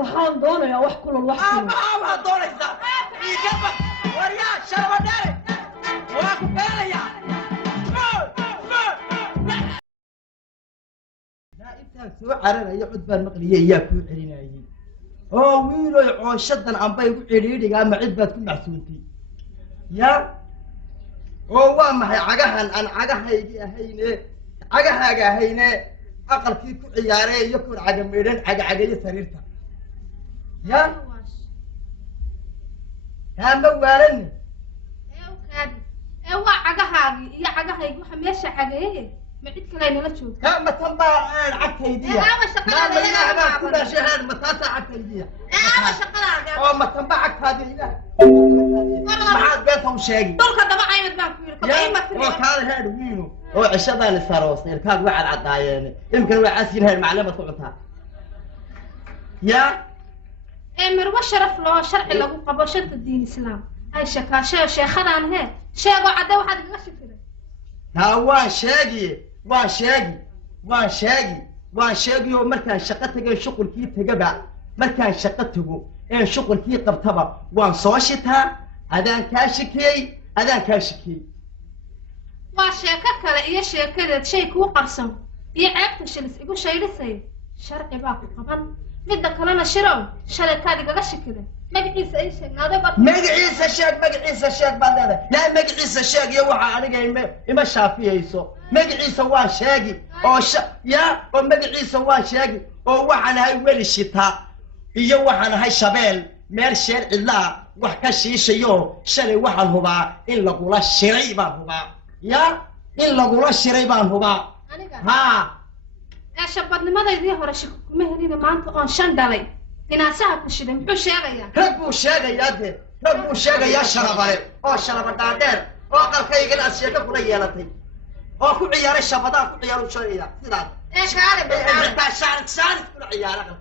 waxaan doonayaa wax kulul wax kulul maxaa doonaysaa iigaba waryaa sharwadheere waa ku beelayaa لا أنت سوى عرنا يعود بالمقلية ياكل علينا أو ويلو عشدنا عم بيقول علينا قام عدبة كل محسوبتي يا أو ما هي عجهن أنا عجه هينه عجه هينه أقل في كل عيارة يكون عجميرين عجة سريرته يا هم بوارن إيه عجه يا عجه يقول حميشة حاجة ما عيد كلامي لا تشوف ما تنبع عكيدية ما كل شيء هذا متاسع عكيدية ما تنبع عكيدية ما عاد بيتهم شيء دول كده بقى عيد بقى وكان هذا وينه هو عشان السروسير كان واحد عطايانه يمكن هو عاسين هاي المعلمة طلعتها يا مروه شرف له شرع له قبوشة الدين الإسلام هاي شيخنا عن هاي شيخ وعدا واحد غش كده ها وان شاقي ومركان شقتك شغل كي تجبع مركان شقته إن شغل كي قبتبا وان صوشتها أذان كاشكي وشيكة كلا إيه شيكة شيء كو قرصم يعبت شلس يقول شيء لسه شرع باقي قبل مدة كلنا شرو شرع كذا غش كده مقعيس أي شيء هذا بطل مقعيس الشاق بعد هذا لا مقعيس الشاق يوحى أنا إما شافيه يسوع مقعيس وان شاقي أو يا ومقعيس وان شاقي أو وحنا هاي ويل الشتاء يوحنا هاي شبال مال شرع الله وحكشي شيء شرع وحن هو إلا قول الشريبان هو يا إلا قول الشريبان هو ها يا شباب لماذا يديه ورشك مهنين ما أنت أن شندلي تناسها كشيء محو شيء هبو شيء يا شربالي أو شرب دادر أو قال كي يجي أشياء كل يالتي أو كل عيار الشباب كل عيار شرية سيدا إيش عارف شارك كل عيار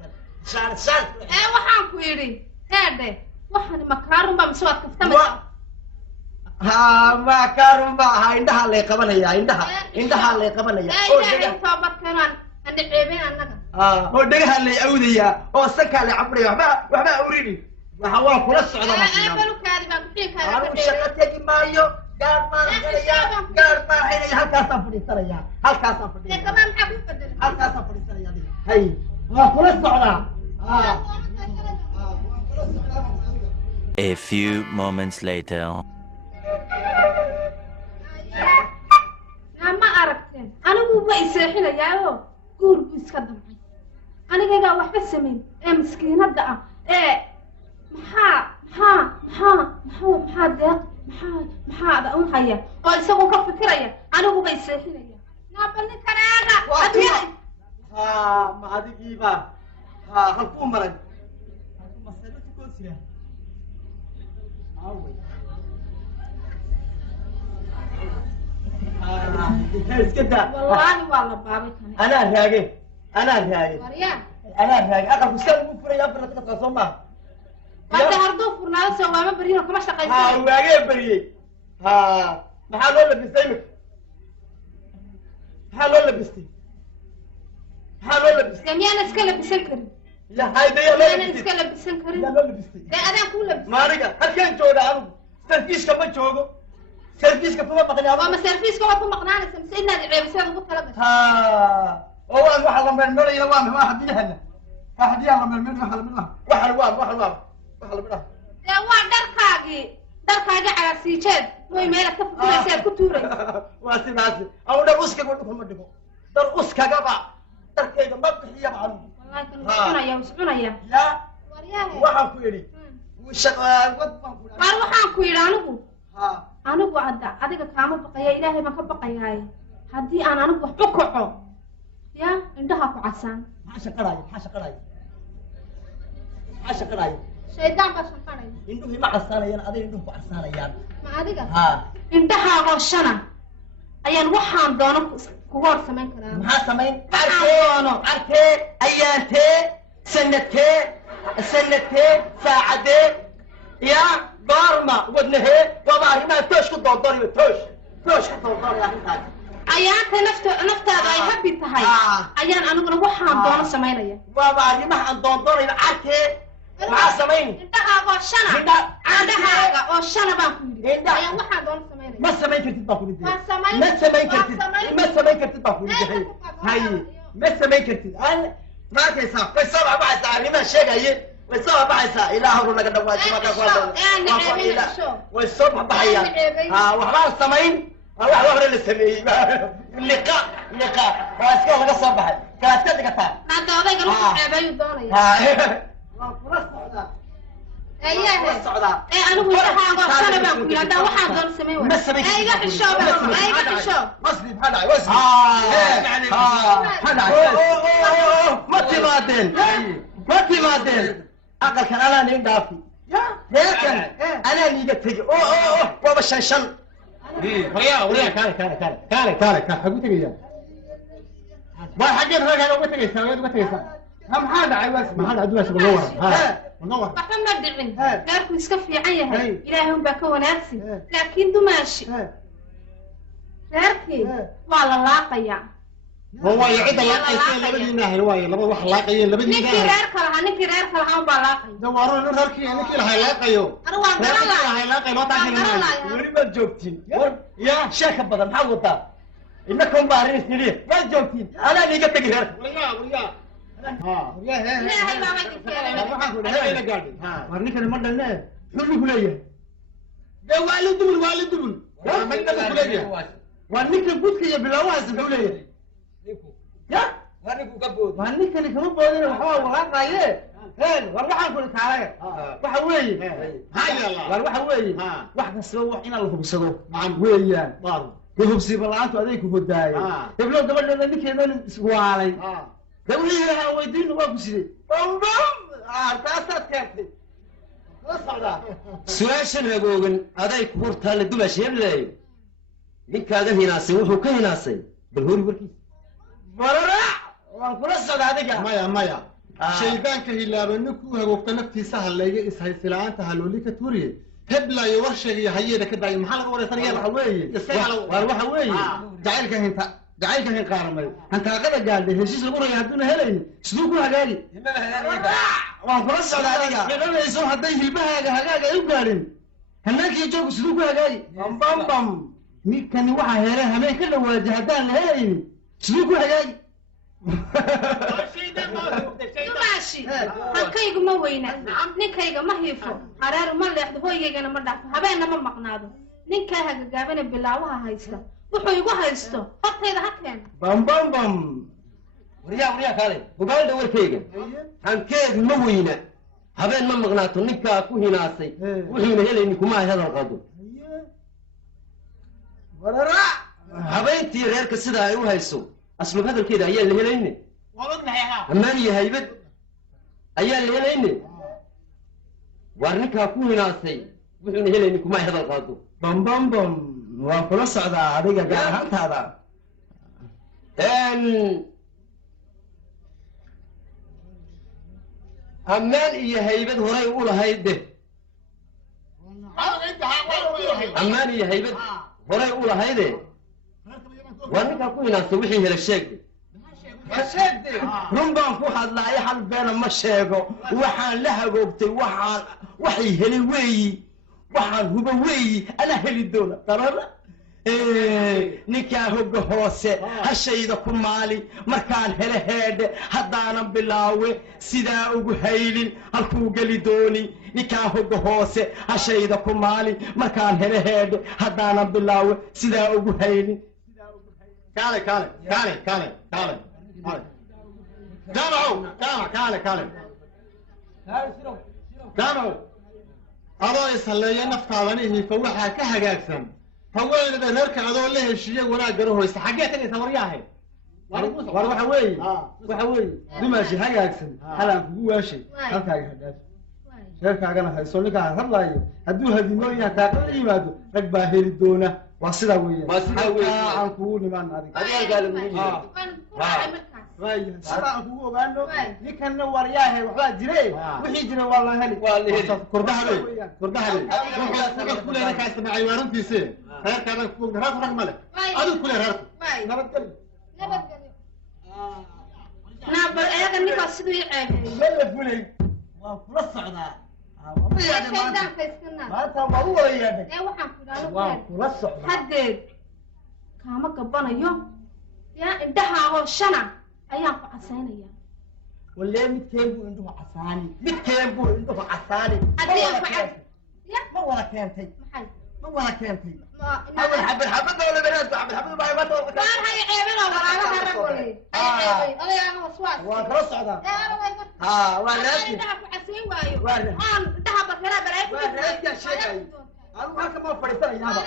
شارك إيه وحن كويري هذا وحن مكارم بمسوات كفتة ها ما كارم بقى عندها اللي قبلها عندها اللي قبلها إيه صابت كمان عند عيبين عنك هو دقها اللي أودية هو السكة اللي عبري وما أوريني وحوا كل الصعدة ما فيها أنا بلوك هذه ما بحيك هذا أنا وشقتي تجي مايو قال ما هي هالكاسة فري سريا هالكاسة فري كمان حبيب بدل هالكاسة فري سريا دي هاي كل الصعدة A few moments later. ما أردتين أنا مو بيسحنا ياهو قول بيسكدم أنا جاي واحد بس مين مسكينة دقة محا ده محا ده أم حيا أو يسوون كف كرية أنا مو بيسحنا يا نابني كراجة ما هذه جيبة هالكون مرة مسألة تكون سيا والله بابي أنا راجع وريان أقرب سنة مو فري أبرة تقصمها أنت هردو فرنا سوا ما برينا كم اشتغلت راجع بري ما حلول بستيمك حلول بستي جميع الناس كلها بسكري لا هاي ده أنا الناس كلها بسكري لا بستي ده أنا كله ما رجع هل كان جودا عرض سيرفيس كمان جوجو سيرفيس كمان بقني ما سيرفيس كمان كم مقنعنا سمسينا العيب سير نقول كلام هو أنا واحد من المرة يلوام واحد يهنا واحد يلا من المرة واحد منه يا واحد دركاجي على سيجاد مو مالك كيف كل شيء كتوري واسي أو دروسك قلت لكم مدكم دروسك جبا دركيجا ما بحيا معلوم والله كانوا يسمعنا يا لا ورياه waxaan ku yiri waxaan ku yiri anigu adiga kaama baqaya ilaahay ma ka baqayaay hadii aan anigu wax u kaco ya indhaha ku casaan maxaa shaqaray shaydaan baa shaqaray indhuhu ma casaanayaan adiga indhuhu ku casaanayaan ma adiga indhaha gooshana ayaan waxaan doono kugu hor samayn karaa maxaa samayn arkee ayaantee sanadkee saacadee يا بارما ودنه وما هنا توش كدودوري توش كدودوري يا أخي ayaanta naftaada ay habi tahay ayaan aniguna waxaan doono samaynaya waaba arrimaha aan doondoonayna arkee maxaa samayn indhahaaga oo shana baan ku yidhi ayaan waxaan doono samaynaya ma samayn kartid baa ku yidhi ma samayn kartid baa ku yidhi haye ma samayn kartid maakaysaa way soo baxaysaa arrimaha sheegaye way soo baxaysaa ilaahu naga dhawaaji markaa way soo baxayaan waxbaan samayn wax hore la sameeyey liqa waa iska laga soo baxay kalaad ka dhigataa hadda odayga lagu ceebayu doonaya waan kula socdaa anigu indhahaaga oo shana baan ku yidhi haddaa waxaan doono samayn waaya iga xishoo masli maxaa dhacay ma timaadeen aqalkan anaa niin dhaafi reerkan anaa niiga tegi waaba shan حاجو تجيها ما حاجين راجع لو قلت جيسا وين قلت جيسا هم حاجة عيواس ما حاجة عدوها شغل نور نور محمد دعين قالكم يسكفي عيها إلههم بكون نفسي لكن دماشي راركي والله لاقيا هو يعد لاقيين لبدي ناهي رواية لبد واحد لاقيين لبدي ناهي نكي راركا هم بالاقي دوارون نور هالكي نكي لها لاقيو أنا وانقرا لها لاقي ما تعرفين weli ma joogtiin ya sheeka badan maxaa wadaa inakum baaris nili ma joogtiin anaa niiga tegi reerka إلهي ما بدي warninkani ma dhalne xulli ku leeyahay dee waali dubul waa ninka gudka iyo bilaawahaas muxuu leeyahay ya waa ninkani kama boodin waxbaa walaaqaaye war waxaan kuli kaalaga waxa weeye war waxa weeye wax kastaba wax inaan la hubsado weeyaan hubsiba la-aantu aday ku hodaaye heblo gabadheeda ninkeedan iswaalay de wixii ilahaa weydiina waa ku sidee taasaad keentay la socdaa su-aashan hagoogan aday ku hurtaale dumash hebleey ninkaaga hinaasay wuxuu ka hinaasay bal hori warkiisa bararac waan kula socdaa adiga maya shaydaanka hilaaba ninkuu hagoogta naftiisa halleeya ishaysilaanta halooli ka tuuriye heblayo war sheegaya hayeeda ka daayo maxaa laga wareysanaya waxa weeye jacaylka hinqaaramay hantaaqada gaadhay heshiis lagu raya hadduuna helayni siduu ku hagaagi waan kula socdaa adiga dhadhanayso hadday hilbahaaga hagaaga ay u gaadhin hanaankiiyo joogku siduu ku hagaagi bambam ninkani waxaa helay habeen ka dhawaaji haddaan la helayni siduu ku hagaagi dumaashi halkaygu ma weyna ninkayga ma hiifo hareeru ma leexdo hooygaygana ma dhaafo habeenna ma maqnaado ninkaa hagagaabana bilaawaha haysta wuxuu igu haysto hortayda ha keena bambambam waryaa kaale ogaaldha warkayga hankeedu ma weyna habeen ma maqnaato ninkaa ku hinaasay wuxuuna helayni kuma ay hadal qado habeentii reerka sidaa ay u hayso aslub hadalkeeda ayaan la helayne ammaan iyo haybad ayaan la helayne waar ninkaa ku hinaasay wuxuuna helayni kuma ay hadal qaado bambambam waan kula socdaa adiga gaar ahaantaada ammaan iyo haybad horay u lahayd de ammaan iyo haybad horay u lahayde waa ninkaa ku hinaasay wixii hela sheegde run baan ku hadlaayo hal beena ma sheego waxaan la hagoogtay waxay heli weeyi waxaan huba weeyi anaa heli doona darara ninkaa hogga hoose hashayda ku maali markaan hele heedhe haddaanan bilaawe sidaa ugu haylin halkuu geli dooni ninkaa hogga hoose hashayda ku maali markaan hele heedhe haddaanan bilaawe sidaa ugu haylin kaale jaamacow adoo ishalleeya naftaadani hiifa waxaa ka hagaagsan haweenada reerka adoo la heshiiye wanaag garahoysa xaggee tagaysa waryaahe war waxa weeye dumaashi hagaagsan halaan kugu waashay halkaaga hadhaaf reerkaagana hayso ninkaa hadlaayo hadduu hadimooyin hantaaqo la yimaado rag baa heli doona waa sidaa weeyaan aan kugu nimaan sida aan kugu ogaano ninkanna waryaahe waxbaa jire wixii jira waa la heli kordahale wuxuu kuleeyahay kaa istamacay waarantiise reerkaadan ku ogna rag male adigu kule reerku واي nabadgelyo نبتقل نابل ايغا نيكا سيدو يعيبي mala fulay waa kula socdaa waa شيء yaadhay دام كيسكنا maanta waa u wada yaadhay يا waxaan ku waa dhaano kula socdaa hadeed kaama gabanayo yaa indhahaagoo shana ayaan ku casaynaya walee midkeen buu indhuhu casaani midkeen buu indhuhu casaani haddii aan ku cas ya ma wada keentay maxay ma wada keentay ma awal xabad xabad wala banaadku xabad xabad baa imaata waan hay ceebana walaalaha ragolay hay ceebay odayaaga waswaas waa kala socdaa yaa aragayga waa raadki indhaha ku casayn waayo waa aan indhaha bakara balay ku waa raadki sheegay anigu halka ma fadhiisanayaaba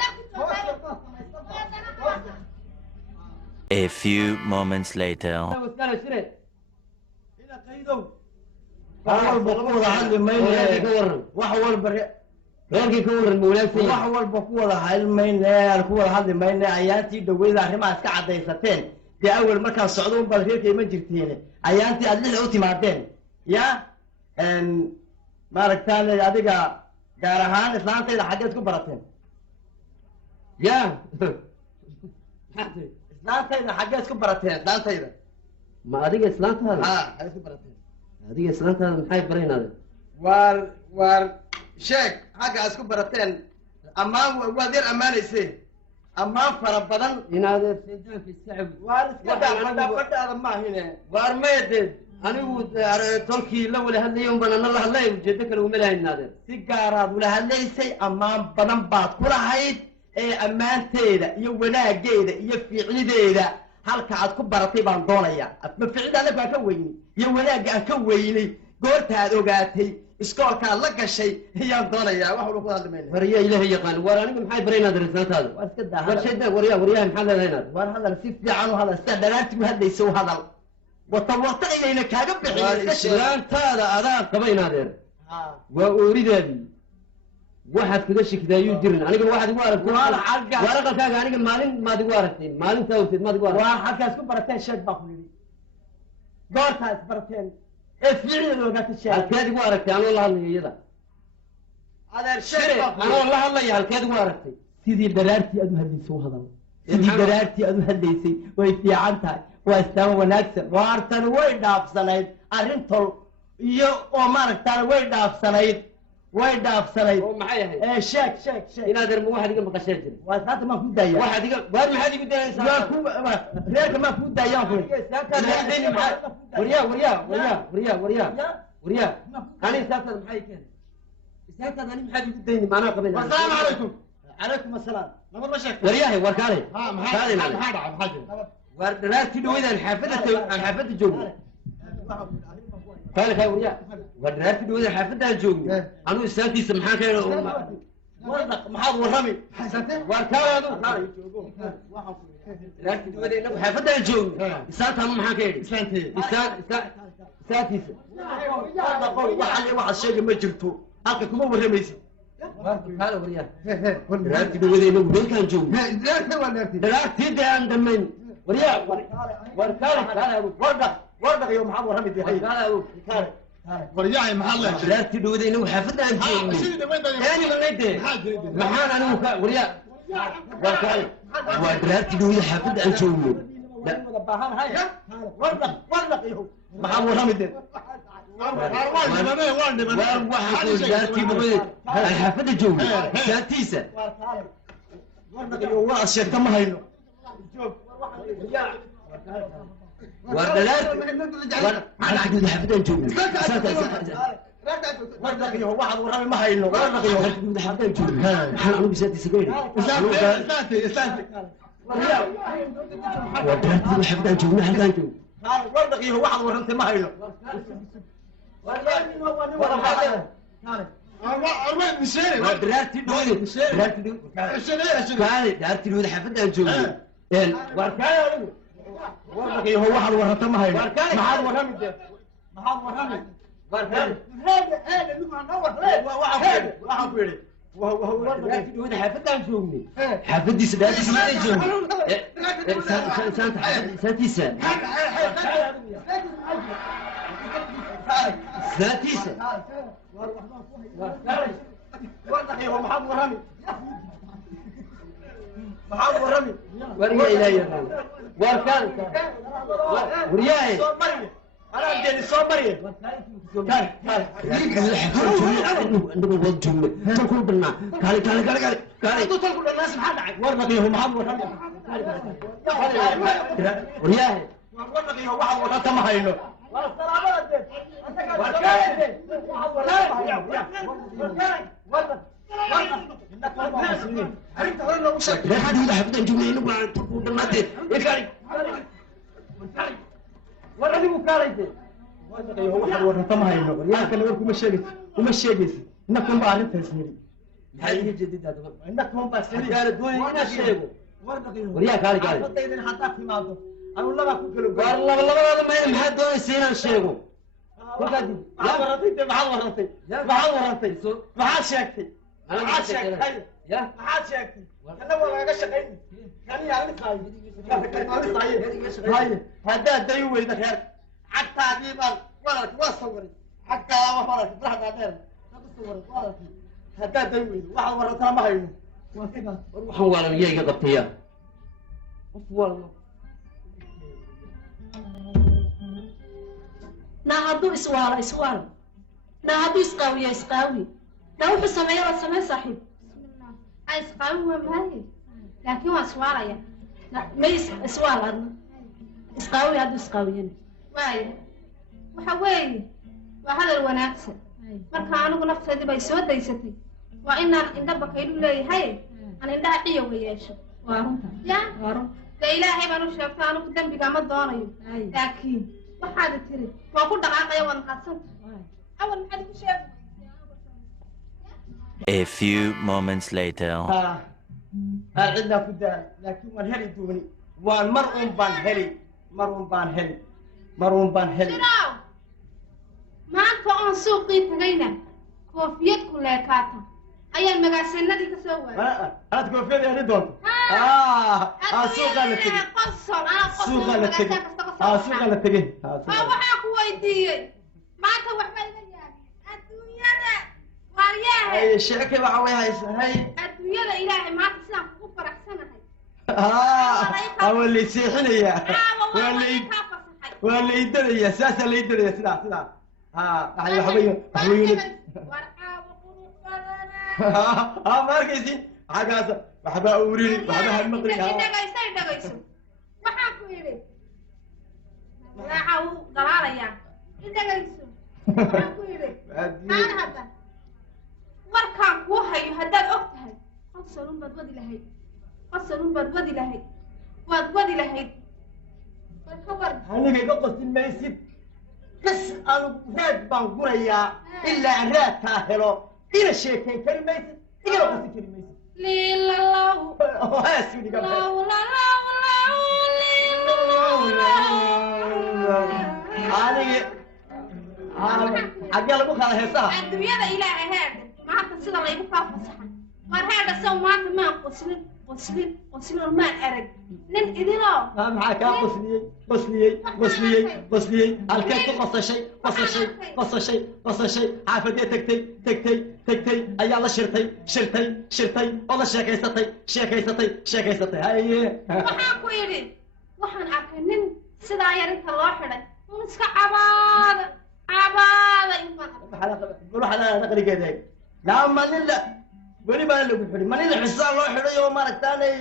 A few moments later. ila qaydow wax walba ku wada hadli mayne wax walba reerkii ka waran ma wanaagsan wax walba ku wada hadli mayne ku wada hadli mayne ayaantii dhaweyda arrimaha iska cadaysateen dee awal markaan socdo un baad reerka ima jirtiin ayaantii aad lixda u timaadeen ya maaragtaan adiga gaar ahaan islaantayda xaggeed ku barateen ya islaantayda xaggeed ku barateen islaantayda ma adiga islaantaada xaggeed ku barateen adiga islaantaada maxay baraynaade waar sheeg xagga aad isku barateen ammaan waad yar ammaanayse ammaan fara badan inaadee seedaanka iskacab waar iska badhaada maahine waar mayadeed anigu tolkii la wala hadlayay un baan ana la hadlay ujeedo kale uma lahayn inaadee si gaaraad ula hadlaysay ammaan badan baad ku lahayd ee ammaanteeda iyo wanaageeda iyo fiicnideeda halka aad ku baratay baan doonaya ma ficida anagu aan ka weyni iyo wanaagga aan ka weynay goorta aad ogaatay iskoolkaad la gashay ayaan doonayaa wax walba ku hadli mayna waryaa ilaahay yaqaan waar aniga maxay baraynaade islaantaada waar iska daa war shayda waryaha maxaad leedahay inaad waar hadal si fiican u hadal sida dhalaantii u hadlaysa u hadal wata ayayna kaaga waar bixin islaantaada adaa qaba inaadeer waa ooridaadii waxaad kaga shikdaa yuu jirin aniga waxaad igu aragtay waar aqalkaaga aniga maalin maad igu aragtay maalintaa horteed maad igu aragtay waa halkaa isku barateen sheeg baa ku yidhi goortaa is barateen ee fiicneeda ogaatay sheeg halkeed igu aragtay anoo la hadlayo iyada adeer sheeg baa ku anoo yidhi la hadlaya halkeed igu aragtay sidii dharaartii aad u hadlaysay u hadal sidii dharaartii aad u hadlaysay way fiican tahay waa islaamo wanaagsan waartani way dhaafsanayd arrin tol iyo oo maaragtaan way dhaafsanayd oo maxay ahayd sheeg inaadeer ma waxaad iga maqashee jira waa islaanta maan kuu daaya waxaad iga waar maxaad igu waan daynaysaa ku reerka maan kuu daayaan ku waryaa ani islaantaada maxay keen islaantaada ani maxaad igu dayni maanaa qabayna asalaamu calaykum calaykum asalaam nabad ma sheegtay waryaahay war kaale maxaa dhacay maxaa jira waar dharaartii dhaweydaan xaafadda joogno kaale kaa waryaa waar dharaartii dhaweydaan xaafadaan joogno anuu islaantiisa maxaa keen maxaad warrami waar kaale adu dharaartii dhaweyda inagu xaafadaan joogno islaantaanu maxaa ka yidhi islaantiisa waxaad sheegi ma jirto halka kuma warramaysid kaale waryaa dharaartii dhaweyda inagu beelkaan joogno dharaartii dee aan dhammayn waryaa war kaale adu wardhaq iyo maxaad warrami dahay kaale adu waryahay maxaa leedahay dharaartii dhaweyda inagu xaafadaan joogno eeni manayde maxaan anigu ka waryaa war kaale waa dharaartii dhaweyda xaafadda aan joogno wardhaq iyo maxaad warrami de xaafadda joogno saatiisa wardhaq iyo waaad sheegta ma hayno waa dhalaartii xaafadaan joogno wardhaq iyo waxaad warrami ma hayno wardhaq iyo xaafadaan joogno maxaan anigu saatiisa ka yidhi waa dhalaartii xaafadaan joogno halkaan joogno wardhaq iyo waxaad warrantay ma hayno waa dharaartii dhaweyda xaafadaan joogno waar kaale anigu wardhaq iyo waxaad warrantay ma hayno maxaad warrami de maxaad warrami waar kaale waxaan ku yidhi dharaartii dhaweyda xaafadaan joogno xaafaddiisa dharaartiisa maday joogno saatiisa saatiisa wardhaq iyo maxaad warrami محمد ورمي وريا إلهي واركان ورياي أنا أديني صبري كان عندكم ولد جملة تقول بالنا كالي تقول الناس محل ورمي هو محمد ورمي ورياي ورمي هو واحد ولا ما هينو لا هذه حفظ جملة نقول تقول بالنا إيه ورمي مكاريته هو واحد ولا ما هينو لكن لكم الشيء إنكم بعرف تسميري هاي جديد هذا إنكم بس قال دوني هنا شيء وريا كالي حتى حتى في ماضو أنا والله ما كنت له والله هذا ما يمحد دوني سينا الشيء وقدي ما عاد شاكتي يا ما عاد شاكتي أنا والله قشقني كان يعني خايف هذا دايوه إذا خير حتى عجيبا ولك وصوري حتى لا ولك راح بعدين تصوري ولك هذا دايوه واحد ورا ترى ما هينو روح ولا وياي قبطيا والله نهضو إسوال نهضو إسقاوي لو حسمي وسمي صاحب ay isqaawin waa maaye laakiin waa iswaalaya ما إسوال إسقاوي هذا إسقاويين waaye waxa weeye waa hadal wanaagsan marka anigu nafteedii bay soo daysatay waa inaan indha bakaylu leeyahay aan indhaha ciyoga yeesho waa runta ya waa run dee ilaahay baan u sheegto anigu dembiga ma doonayo laakiin waxaad tiri waa ku dhaqaaqaya waad mahadsanta awal maxaad ku sheegay A few moments later. عندنا كده لكن من هلي دوني وان مرون بان هلي مرون بان هلي شراو maanta oon suuqii tagayna koofiyad ku leekaata ayaan magaasanadii ka soo waayay أنا كوفيد يعني دون سوق على تجي سوق على تجي سوق على تجي waxaa ku weydiiyey maanta waxba iga yaabin adduunyada waaryahay أي شركة معوي هاي adduunyada ilaahay maanta sidaan kugu faraxsanahay أول اللي يسيحني يا ولا يدري يا ساسا اللي يدري يا سلا أحلى حبيبي ما ركزين حاجة بحبها أوريني بحبها المغري dhagayso waxaan ku yidhi magacaa uu dhalaalaya dhagayso waxaan ku yidhi maan hadda warkaan kuu hayo haddaad og tahay qosalun baad wadi lahayd waad wadi lahayd way ka war aniga iga qosin maysid bas aanu raad baan gurayaa ilaa aan raadkaa helo ina sheekayn kari maysid igana qosin kari maysid liilalaw aniga xaggee lagu kala heesaha adduunyada ilaahay heedha maanta sida laygu kaa fasaxay war heedha sow maanta maan qoslin maan arag nin idinoo maxaa kaa qosliyey halkeed ku qosashay xaafadee tagtay ayaa la shirtay oo la sheekaysatay haye waxaan ku yidhi waxaan arkay nin sidaa yar inta loo xidhay un iska cabaaday waxaa naqligeeda laa manila weli baa lagu xidhay manila xisaan loo xidhay oo maaragtaanay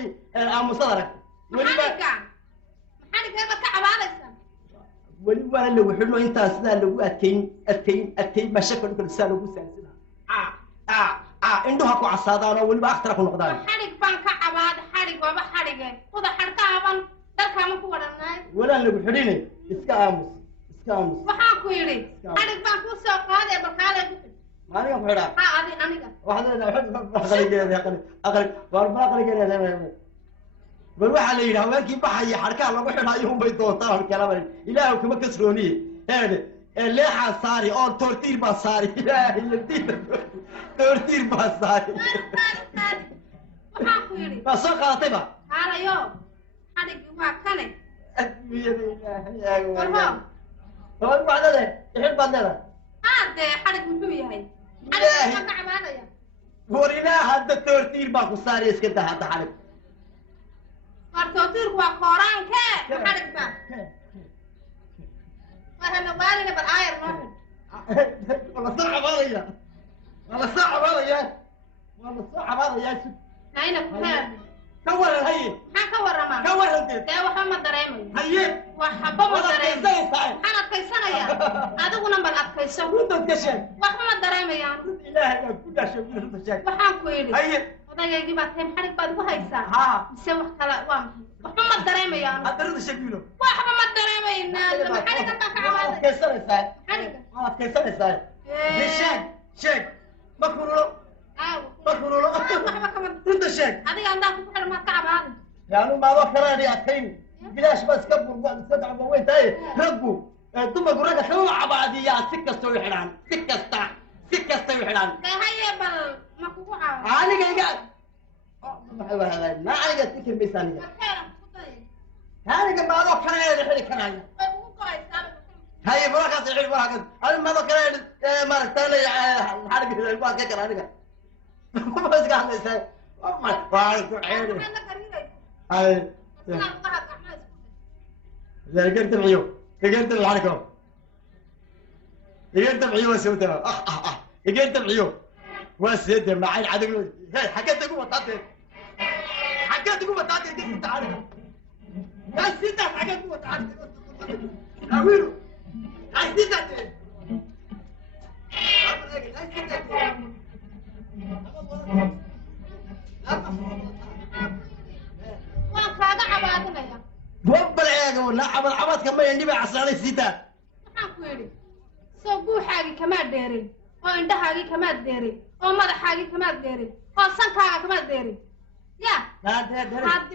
aamusad aragtay maxaa baad ka cabaadaysaa weli waana lagu xidho intaas sidaa lagu adkayn mashaka dhulka sidaa lagu saansinaa indhuha ku casaadaan oo weliba aktara ku noqdaan xadhig baan ka cabaaday xadhig waaba xadhige kuda xadhkaaban dalkaama ku wadhanaay walaan lagu xidhinay iska aamus waxaan ku yidhi xadhig baan kuu soo qaaday balkaaday ku xidh maaniga ku xidhaa aniga waxaad leedahay bal waxaa la yidhi haweenkii baxaya xadhkaha lagu xidhayo unbay doontaan kalaba ilaahu kama kasrooniye leexaan saari oo toortiir baan saari toortiir baan saari waxaan ku yidhi waa soo qaadatayba haalayo xadhigi waa kane adduunyada ilaahay waxaad leedahay ixid baad leedahay haadee xadhig muxuu yahay xadhig baan ka cabaadaya war ilaah hadda toortiir baan ku saari iska daa hadda xadhig قرطوطير وقران كه محرك بقى وانا بالي بالاير نوح والله صعب هذا والله صعب هذا والله صعب هذا يا شيخ هاينا كه كور الهي ما كور ما كور انت ده waxa ma dareemayo هي waxba ma dareemayo صحيح انا adkaysanaya adiguna bal adkayso كنت تكشف waxba ma dareemayaan ilaahay ku dhashay ku dhashay waxaan ku yiri هي odaygii baad tahay maxarig baad ugu haysaa ها mise wax kale waa waxba ma dareemayaan هذا شكله waxba ma dareemaynaa maxarig ka kacabaaday كسرت maxarig انا كسرت ليش شيك مكرو مكرو waxba kama كنت شيك adiga andaa ku xidhan ma kacabaaday يعني ما ذكر لي أكين بلاش بس كبر سبع بوين تاي ربو ثم قرنا خلوا عباديات سكة استوي حلان سكة استوي حلان هيا بل ما كوعا أنا قاعد ما أنا قاعد تكلم بيسانية أنا قاعد ما ذكر لي الحين كناية هاي براكة الحين براكة أنا ما ذكر لي ما رتالي الحركة الباقي كذا أنا قاعد بس قاعد يسوي ما بعرف هاي قلت العيوب قلت الحركة قلت العيوب وسويتها قلت العيوب وسيد مع العدو حكيت تقوم تعطي حكيت تقوم تعطي قلت تعالى يا سيدة حكيت تقوم تعطي أويلو يا سيدة waan kaaga cabaadinaya وبل عياقه ولا عباد كما يندبع عصراني السيدات waxaan ku yidhi soo guuxaagii kamaad dheerin oo indhahaagii kamaad dheerin oo madaxaagii kamaad dheerin oo sankaaga kamaad dheerin ya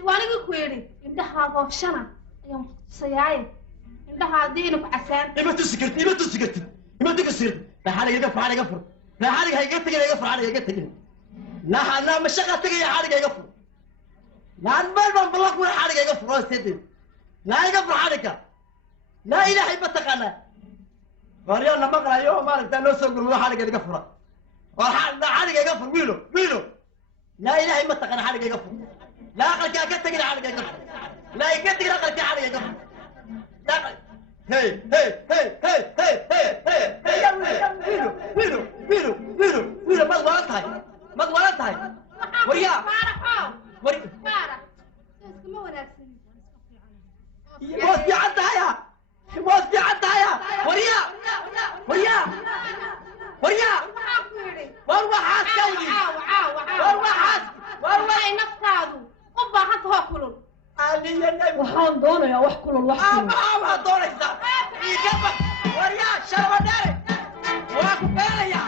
waanigii ku yidhi indhahaada oofshana ayaan kutusayaaye indhahaadii ina ku casaan ima tusikarti ima tusikarti xaaliga iga fur xaaliga fur xaaliga ha iga tegin iga fur xaaliga iga tegin naa mashaqa tegaya xaaliga iga fur naan meel baan ballan ku xaaliga iga fur oo isteedin naa iga fur xaaliga laa ilaahay ma taqaanaa waryo na maqlayo maaragtaa noo soo gurmado xaaliga iga fura war xaaliga iga fur wiilo laa ilaahay ma taqaana xaaliga iga fur laa aqalkaa ka tegin xaaliga iga fur laa iga tegin aqalkaa xaaliga iga fur hey wiilo mad wala tahay waryaa iskama wanaagsan moos fiican tahaya waryaa waxaan ku yidhi war waxaas kawdi war waxaas waxay naftaadu u baahan tahoo kulul waxaan doonayaa wax kulul wax kulul waxaa doonaysaa igaba waryaa sharabadheere waa ku beelayaa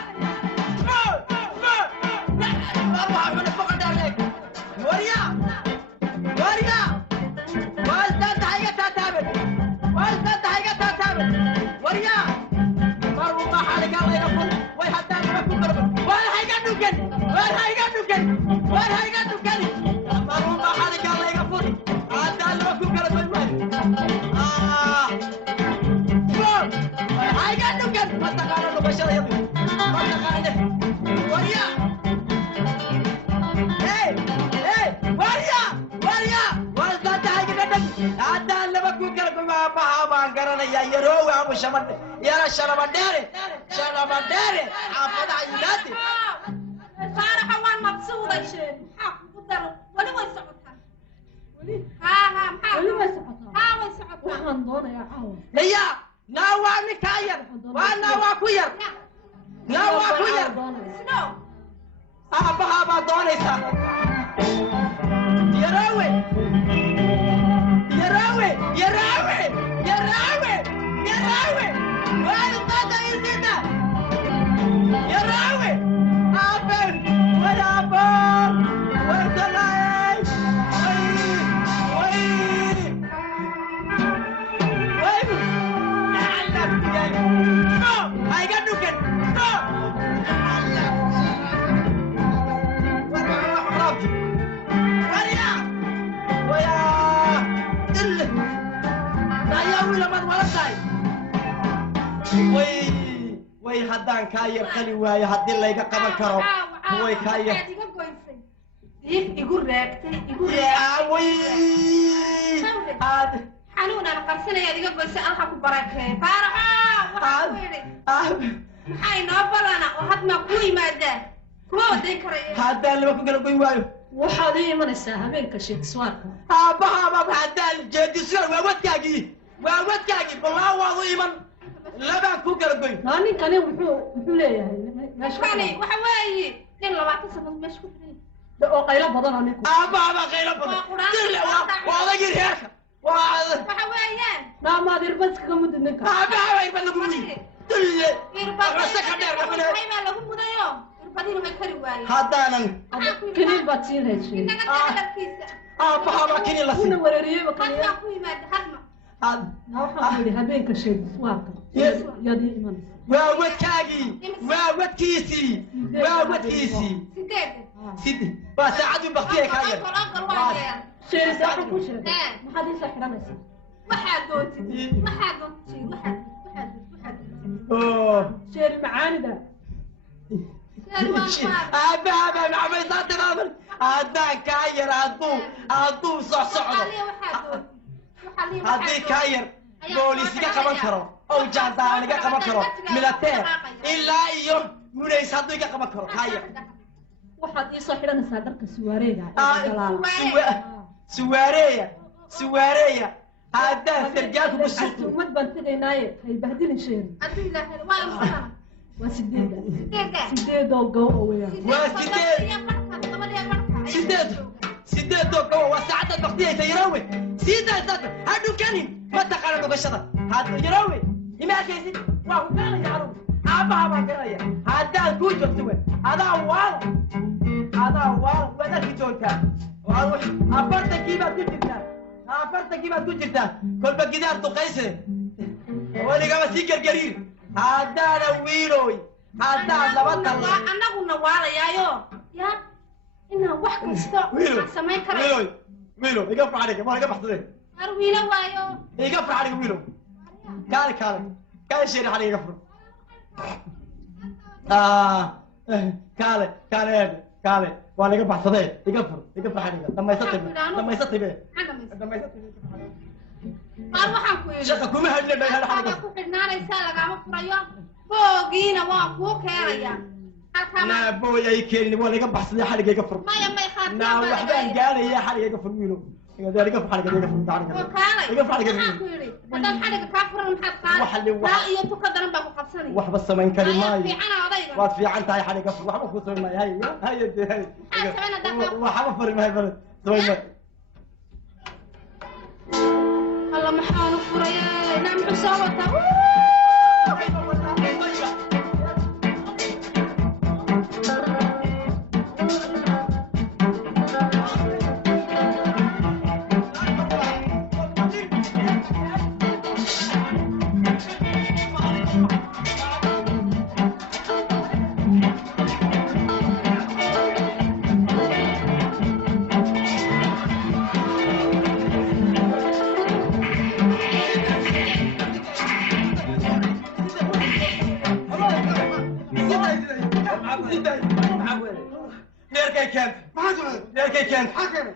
يا شربداري حافظ عيناتي صراحة وانا مبسوطة شيء حاكم قدر ولا ويسعطها ها ويسعطها waxaan doonayaa caawa هي ناوا مكاير وناوا كوير ناوا كوير شنو أبا دونيسا يراوي وين طاقة يزيدنا يراوي أبن ولا أبن ويتلايش وين نعلم بيك شو هاي قدوكن شو نعلم ويا إلا لا يوي لمن ولداي way haddaan kaa yar qali waayo haddii layga qaban karo way kaa yar igu reegtay way حنون أنا قرصنا يا ديجا بس ألحق بركة فارحة هاي نوبل أنا وحد ما كوي مادة كوي ذكرى هذا اللي ما كنا نقول وايو وحدي من الساهمين كشيء سوارك بابا هذا الجدي سوار وودكاجي والله واضي من لا بكون كنا نقول هاني كان وحوليه ماشي كاني وحوي يلا بعد سنة مش كفري ده قيلة بدن عليكم بابا قيل بدن والله غير هيك وحويان لا ما دير بس كم مدنك بابا يبان لكم تل هذا أنا كنين باتين هالشيء بابا كني لا كنا وريريه وكني هذا حاولي هبين كشيء سوارك يا دي إيمان وودكيسي سيدي بس عادوا بختيه كاير شيء ساحر كل شيء ما حد يسحر نفسه شيء معاني ده بابا ما يصير تماما هذا كاير هادو صعصعه هذي كاير بوليس كمان كرو او جاندان كمان كرو ميلاتير الا يوم موليس هادو كمان كرو كاير واحد يسحر نفسه درك سواريه هذا سرجاك بالسوق ما تبنتني نايت هيبهدلني شيء وسديد وقوة وياه سديد وقوة وساعات البختية يروي سديد هادو كاني ما تقارن بقشرة هادو يروي يما كيسي وهو كان يعرف أبا كرايا هذا الكوج بتوه هذا أول ولا في جوكا أفرت كيف تجرتا كل بقدار تقيسه ولي قام سيكر قرير هذا أنا ويروي هذا لبط الله أنا قلنا وارا يا إنها واحد كسر سمين كراي ويلو يقف عليك ما يقف حصرين أروينا وايو يقف عليك ويلو كان شيء عليك يقف كالي وانا يقف حصرين يقف عليك لما يسطي به waxaan ku yiri shaqa kuma hadlay bay hal xaga ku xidhnaanaysa lagama furayo boogiina waan ku keenaya na booyay keenin waa laga baxsaday xaliga iga fur maya khaatay na waxbaan gaalaya xaliga iga fur wiilo iga daariga xaliga iga fur daariga iga xaliga ku yiri hadan xaliga ka furan maxaad qaad la iyo tu ka daran baa ku qabsanay waxba samayn kari maayo fiicana odayga waad fiican tahay xaliga fur waxba ku soo maayo waxba fur maayo bal soo الله محاول فريا نعم حسابته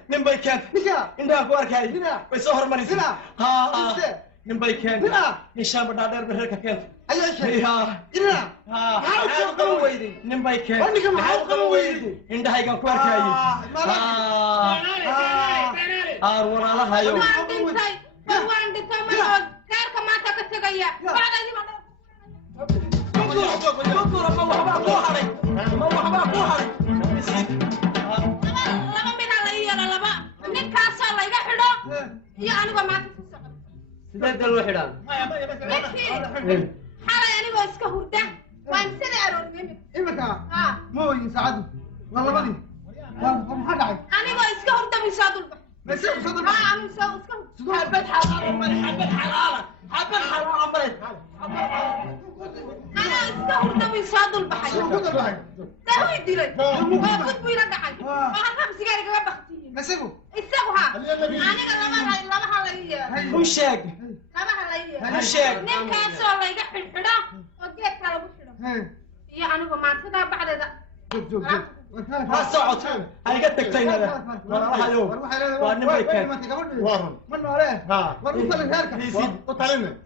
نمبي كان إنها كواركاي ويسهر مريض نمبي كان نشان بدادر بهرك كان نمبي كان إنها كان كواركاي ولا لها يوم سيدي الوحيدان حالا يعني هو اسكه هرده وان سيدي أروري إمتى؟ مو يساعدوا والله بدي محد عاد أنا هو اسكه هرده بيساعدوا البحر بس يساعدوا البحر أنا مساعد اسكه حبة حلالة أنا اسكه هرده بيساعدوا البحر ده هو يديري هو كنت بيرجع حاجة ما هرب سيجارة جواب بختي نسيبه السبها أنا لما وشاق وشاق نم كاسو الله يقح الحدا وجيت على بحدا يا أنا ما تدا بعد ذا ما صعد هاي قد تكتين هذا والله يوم وانا ما يكاد منو عليه؟ ها منو عليه؟ وطلنا